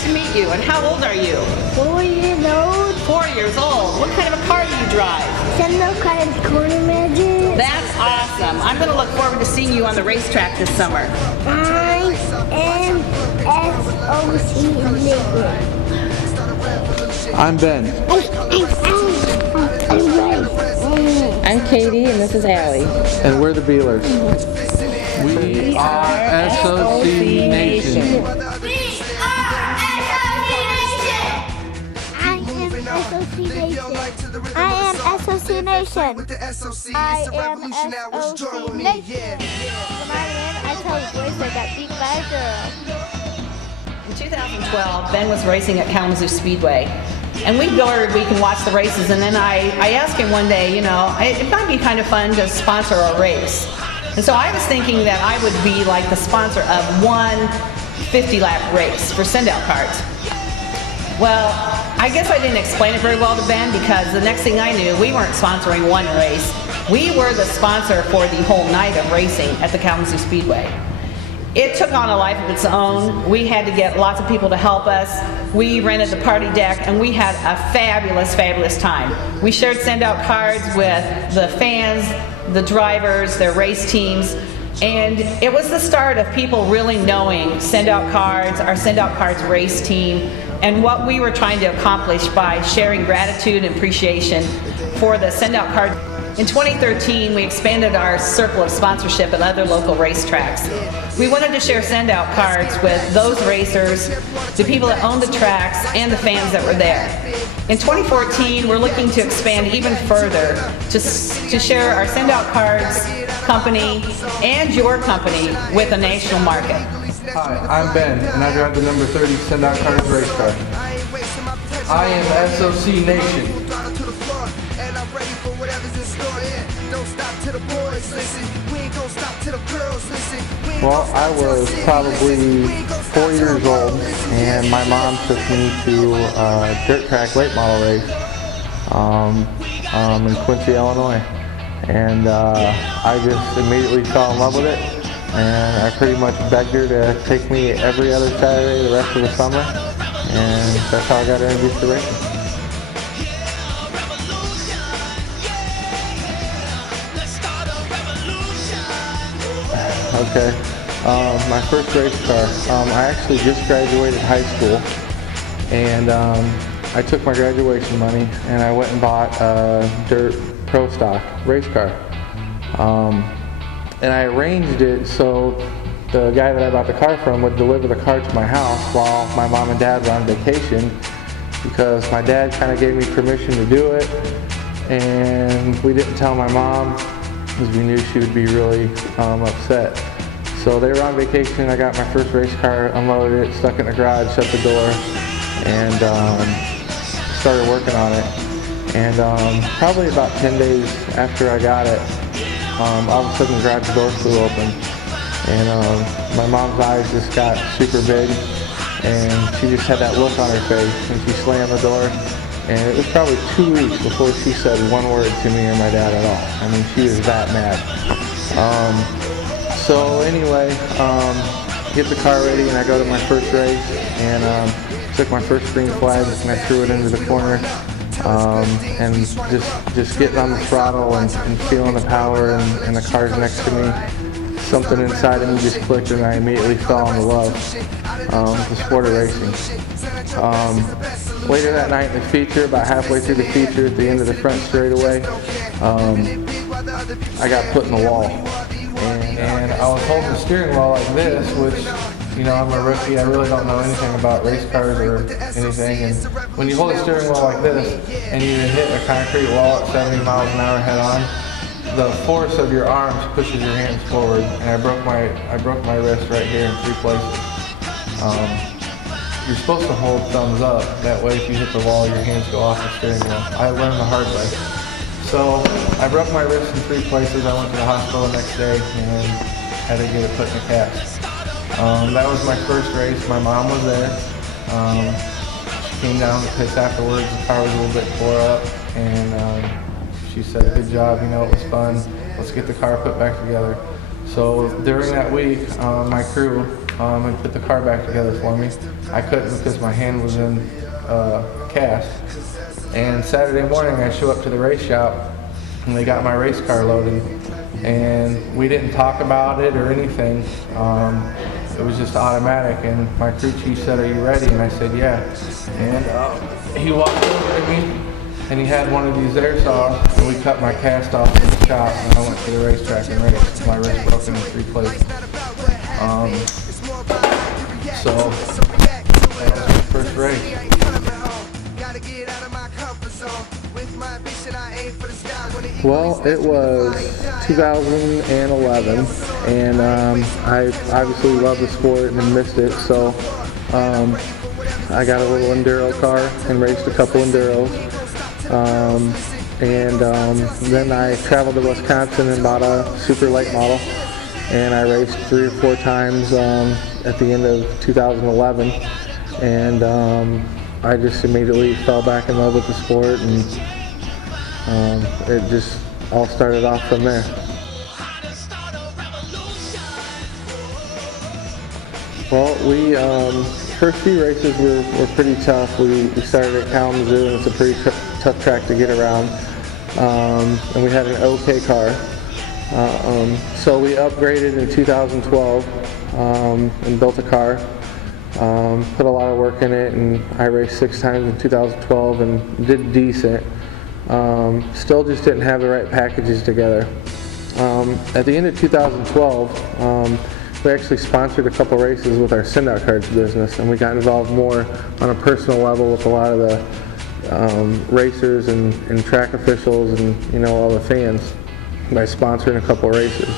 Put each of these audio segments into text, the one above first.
nice to meet you. And how old are you? 4 years old. 4 years old. What kind of a car do you drive? Sendo Cars Corner Magic. That's awesome. I'm going to look forward to seeing you on the racetrack this summer. I am SOC Nation. I'm Ben. I'm Katie, and this is Allie. And we're the Bealers. We are SOC Nation. I am SOC Nation. I am SOC Nation. I tell the boys I got beat by a girl. In 2012, Ben was racing at Kalamazoo Speedway. And we'd go every week and watch the races, and then I asked him one day, you know, it might be kind of fun to sponsor a race. And so I was thinking that I would be like the sponsor of one 50-lap race for send-out cards. Well, I guess I didn't explain it very well to Ben, because the next thing I knew, we weren't sponsoring one race. We were the sponsor for the whole night of racing at the Kalamazoo Speedway. It took on a life of its own. We had to get lots of people to help us. We rented the party deck, and we had a fabulous, fabulous time. We shared send-out cards with the fans, the drivers, their race teams, and it was the start of people really knowing send-out cards, our send-out cards race team, and what we were trying to accomplish by sharing gratitude and appreciation for the send-out card. In 2013, we expanded our circle of sponsorship at other local racetracks. We wanted to share send-out cards with those racers, the people that owned the tracks, and the fans that were there. In 2014, we're looking to expand even further to share our send-out cards company and your company with a national market. Hi, I'm Ben, and I drive the number 30 Send-Out Cards race car. I am SOC Nation. Well, I was probably 4 years old, and my mom took me to a dirt track late model race in Quincy, Illinois. And I just immediately fell in love with it, and I pretty much begged her to take me every other Saturday the rest of the summer, and that's how I got introduced to racing. Okay, my first race car, I actually just graduated high school, and I took my graduation money and I went and bought a dirt pro stock race car. And I arranged it so the guy that I bought the car from would deliver the car to my house while my mom and dad were on vacation, because my dad kind of gave me permission to do it, and we didn't tell my mom because we knew she would be really upset. So they were on vacation, I got my first race car, unloaded it, stuck it in the garage, shut the door, and started working on it. And probably about 10 days after I got it, all of a sudden the garage door flew open, and my mom's eyes just got super big, and she just had that look on her face, and she slammed the door, and it was probably 2 weeks before she said one word to me or my dad at all. I mean, she was that mad. So anyway, get the car ready, and I go to my first race, and took my first green flag, and I threw it into the corner. And just getting on the throttle and feeling the power, and the cars next to me, something inside of me just clicked, and I immediately fell in love with the sport of racing. Later that night in the feature, about halfway through the feature, at the end of the front straightaway, I got put in the wall. And I was holding the steering wheel like this, which, you know, I'm a rookie, I really don't know anything about race cars or anything, and when you hold a steering wheel like this and you hit a concrete wall at 70 miles an hour head on, the force of your arms pushes your hands forward, and I broke my wrist right here in 3 places. You're supposed to hold thumbs up, that way if you hit the wall your hands go off the steering wheel. I learned the hard way. So I broke my wrist in 3 places. I went to the hospital the next day and had to get it put in a cast. That was my first race. My mom was there. She came down to pits afterwards. The car was a little bit tore up, and she said, "Good job, you know, it was fun. Let's get the car put back together." So during that week, my crew, and put the car back together for me. I couldn't because my hand was in cast. And Saturday morning I show up to the race shop and they got my race car loaded. And we didn't talk about it or anything. It was just automatic, and my crew chief said, "Are you ready?" And I said, "Yeah." And he walked over to me, and he had one of these air saws, and we cut my cast off in the shop, and I went to the racetrack and raced. My wrist broken in 3 places. So that was my first race. Well, it was 2011, and I obviously loved the sport and missed it, so I got a little enduro car and raced a couple enduros. Then I traveled to Wisconsin and bought a super late model, and I raced 3 or 4 times at the end of 2011, and I just immediately fell back in love with the sport, and it just all started off from there. Well, we first few races were pretty tough. We started at Kalamazoo, and it's a pretty tough track to get around. And we had an OK car. So we upgraded in 2012 and built a car. Put a lot of work in it, and I raced 6 times in 2012 and did decent. Still just didn't have the right packages together. At the end of 2012, we actually sponsored a couple races with our send-out cards business, and we got involved more on a personal level with a lot of the racers and track officials and all the fans by sponsoring a couple races.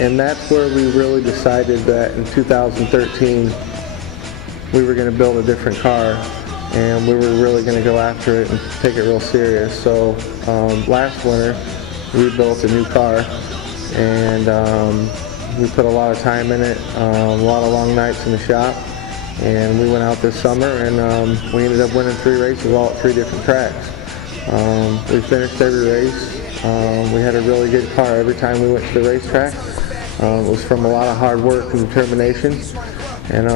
And that's where we really decided that in 2013 we were going to build a different car, and we were really going to go after it and take it real serious. So last winter we built a new car, and we put a lot of time in it, a lot of long nights in the shop, and we went out this summer, and we ended up winning 3 races all at 3 different tracks. We finished every race. We had a really good car every time we went to the racetrack. It was from a lot of hard work and determination, and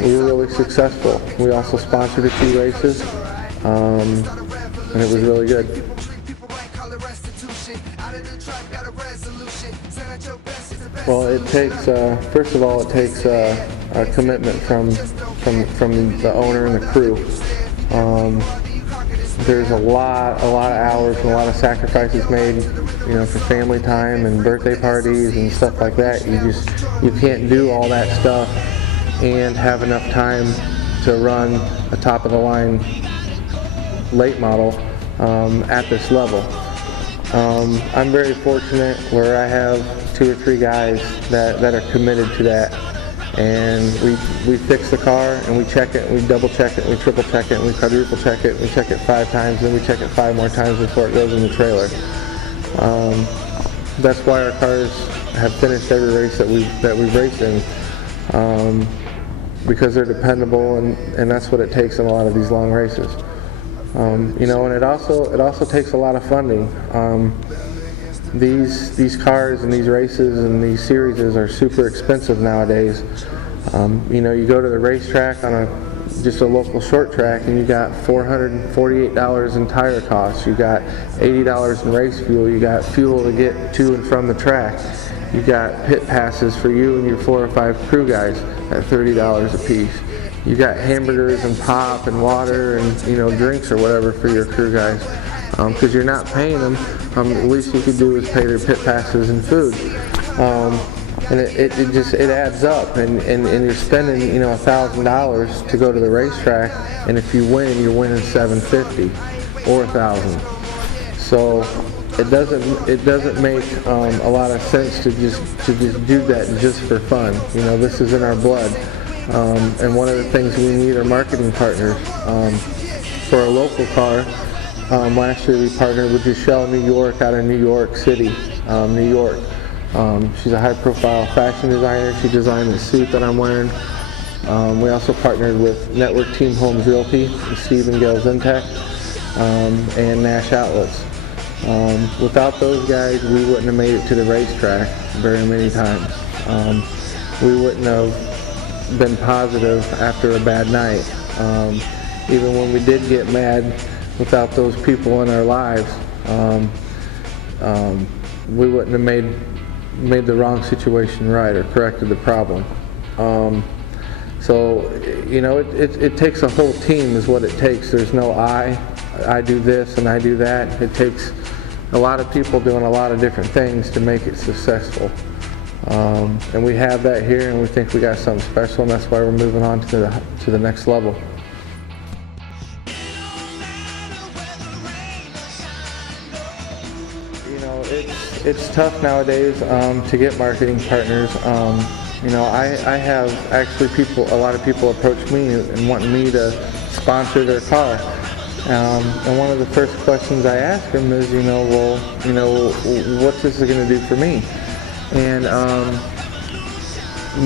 we were really successful. We also sponsored a few races, and it was really good. Well, it takes, first of all, it takes a commitment from the owner and the crew. There's a lot of hours and a lot of sacrifices made, for family time and birthday parties and stuff like that. You can't do all that stuff and have enough time to run a top of the line late model at this level. I'm very fortunate where I have 2 or 3 guys that are committed to that, and we fix the car, and we check it, and we double check it, and we triple check it, and we quadruple check it, and we check it 5 times, and then we check it 5 more times before it goes in the trailer. That's why our cars have finished every race that we've raced in, because they're dependable, and that's what it takes in a lot of these long races. And it also takes a lot of funding. These cars and these races and these series are super expensive nowadays. You go to the racetrack on just a local short track, and you got $448 in tire costs. You got $80 in race fuel. You got fuel to get to and from the track. You got pit passes for you and your 4 or 5 crew guys at $30 a piece. You got hamburgers and pop and water and drinks or whatever for your crew guys. Because you're not paying them, the least you could do is pay their pit passes and food. And it adds up, and you're spending $1,000 to go to the racetrack, and if you win, you're winning $750 or $1,000. So it doesn't make a lot of sense to just do that just for fun. This is in our blood. And one of the things we need are marketing partners. For a local car, last year we partnered with Michelle New York out of New York City, New York. She's a high-profile fashion designer. She designed the suit that I'm wearing. We also partnered with Network Team Homes Realty, Steve and Gail Zintek, and Nash Outlets. Without those guys, we wouldn't have made it to the racetrack very many times. we wouldn't have been positive after a bad night. Even when we did get mad, without those people in our lives, we wouldn't have made the wrong situation right or corrected the problem. So, you know, it takes a whole team is what it takes. There's no I do this and I do that. It takes a lot of people doing a lot of different things to make it successful. And we have that here, and we think we got something special, and that's why we're moving on to the next level. You know, it's tough nowadays to get marketing partners. You know, I have actually a lot of people approach me and wanting me to sponsor their car. And one of the first questions I ask them is, what's this going to do for me? And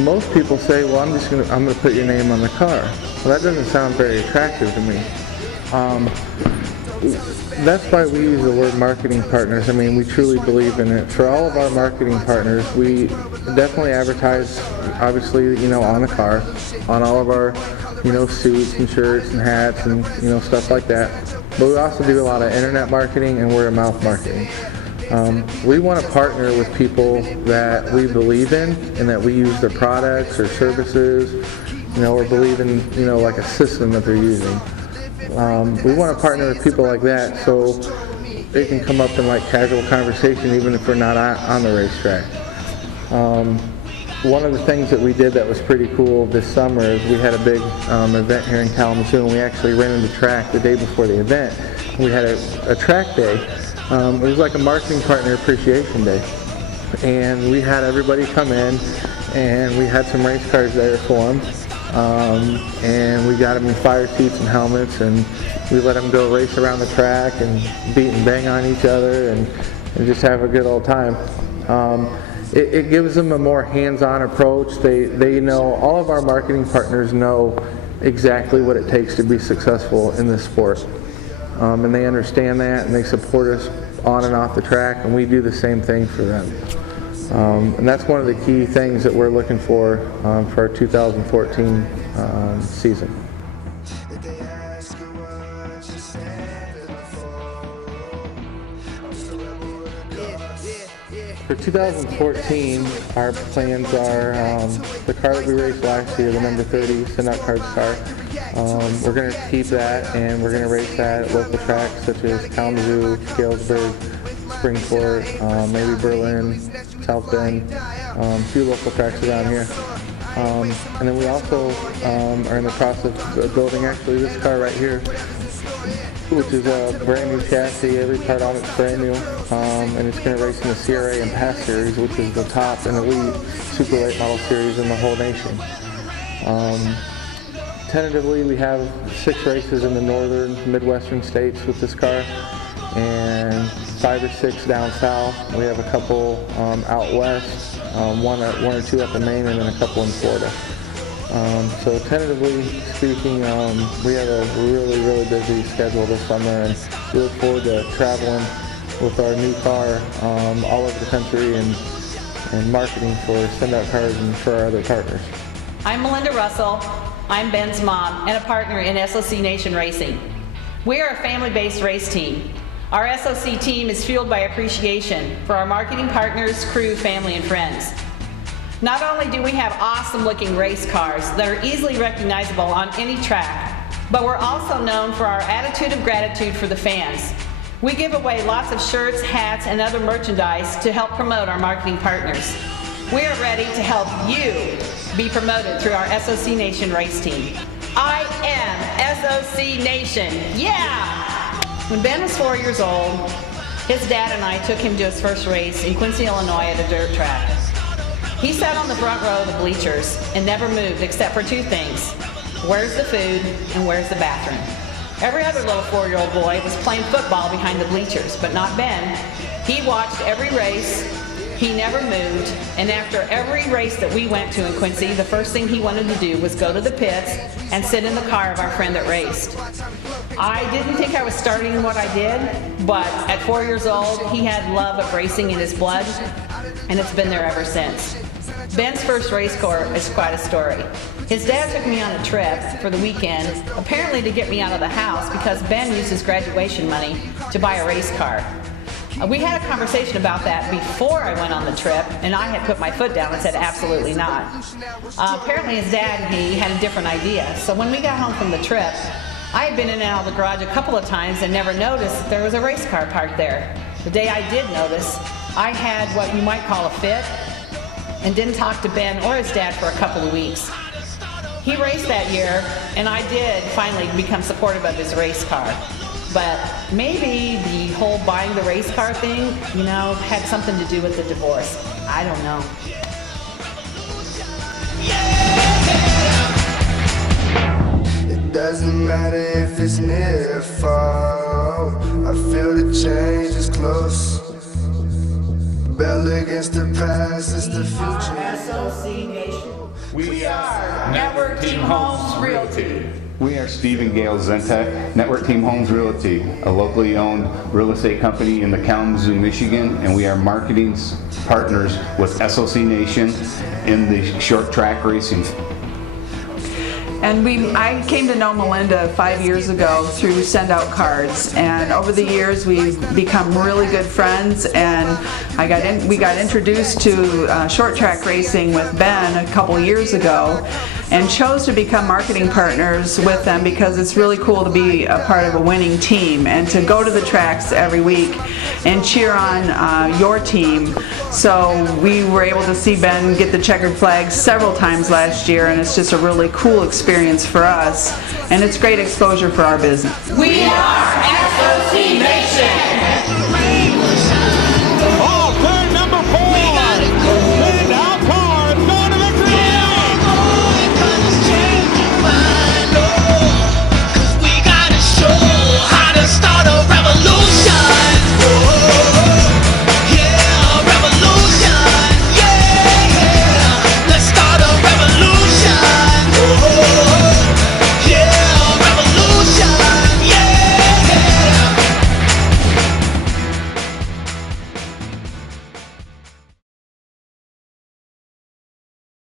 most people say, well, I'm going to put your name on the car. Well, that doesn't sound very attractive to me. That's why we use the word marketing partners. I mean, we truly believe in it. For all of our marketing partners, we definitely advertise, obviously, on the car, on all of our, suits and shirts and hats and, stuff like that. But we also do a lot of internet marketing and word of mouth marketing. We want to partner with people that we believe in and that we use their products or services, or believe in, like a system that they're using. We want to partner with people like that so they can come up in like casual conversation even if we're not on the racetrack. One of the things that we did that was pretty cool this summer is we had a big event here in Kalamazoo, and we actually rented the track the day before the event. We had a track day. It was like a marketing partner appreciation day. And we had everybody come in, and we had some race cars there for them. And we got them in fire seats and helmets, and we let them go race around the track and beat and bang on each other and just have a good old time. It gives them a more hands-on approach. They know, all of our marketing partners know exactly what it takes to be successful in this sport. And they understand that, and they support us on and off the track, and we do the same thing for them. And that's one of the key things that we're looking for our 2014 season. For 2014, our plans are the car that we raced last year, the number 30 Send Out Cards car. We're going to keep that, and we're going to race that at local tracks such as Kalamazoo, Galesburg, Springport, maybe Berlin, South Bend, a few local tracks around here. And then we also are in the process of building actually this car right here, which is a brand new chassis. Every part on it's brand new, and it's going to race in the CRA and Pass Series, which is the top and elite super late model series in the whole nation. Tentatively, we have 6 races in the northern Midwestern states with this car, and 5 or 6 down south. We have a couple out west, one or two up in Maine, and then a couple in Florida. So tentatively speaking, we have a really, really busy schedule this summer, and we look forward to traveling with our new car all over the country and marketing for Send Out Cars and for our other partners. I'm Melinda Russell. I'm Ben's mom and a partner in SOC Nation Racing. We are a family-based race team. Our SOC team is fueled by appreciation for our marketing partners, crew, family, and friends. Not only do we have awesome-looking race cars that are easily recognizable on any track, but we're also known for our attitude of gratitude for the fans. We give away lots of shirts, hats, and other merchandise to help promote our marketing partners. We are ready to help you be promoted through our SOC Nation race team. I am SOC Nation, yeah! When Ben was 4 years old, his dad and I took him to his first race in Quincy, Illinois at a dirt track. He sat on the front row of the bleachers and never moved except for 2 things. Where's the food and where's the bathroom? Every other little 4-year-old boy was playing football behind the bleachers, but not Ben. He watched every race, he never moved, and after every race that we went to in Quincy, the first thing he wanted to do was go to the pits and sit in the car of our friend that raced. I didn't think I was starting what I did, but at 4 years old, he had love of racing in his blood, and it's been there ever since. Ben's first race car is quite a story. His dad took me on a trip for the weekend, apparently to get me out of the house because Ben used his graduation money to buy a race car. We had a conversation about that before I went on the trip, and I had put my foot down and said absolutely not. Apparently his dad and he had a different idea. So when we got home from the trip, I had been in and out of the garage a couple of times and never noticed that there was a race car parked there. The day I did notice, I had what you might call a fit and didn't talk to Ben or his dad for a couple of weeks. He raced that year, and I did finally become supportive of his race car. But maybe the whole buying the race car thing, had something to do with the divorce. I don't know. It doesn't matter if it's near or far. I feel the change is close. Bell against the past, it's the future. SOC Nation. We are Network Team Homes Realty. We are Steve and Gail Zentek, Network Team Homes Realty, a locally owned real estate company in the Kalamazoo, Michigan, and we are marketing partners with SOC Nation in the short track racing. And I came to know Melinda 5 years ago through Send Out Cards, and over the years we've become really good friends, and we got introduced to short track racing with Ben a couple years ago and chose to become marketing partners with them because it's really cool to be a part of a winning team and to go to the tracks every week and cheer on your team. So we were able to see Ben get the checkered flag several times last year, and it's just a really cool experience for us, and it's great exposure for our business. We are SOC Nation.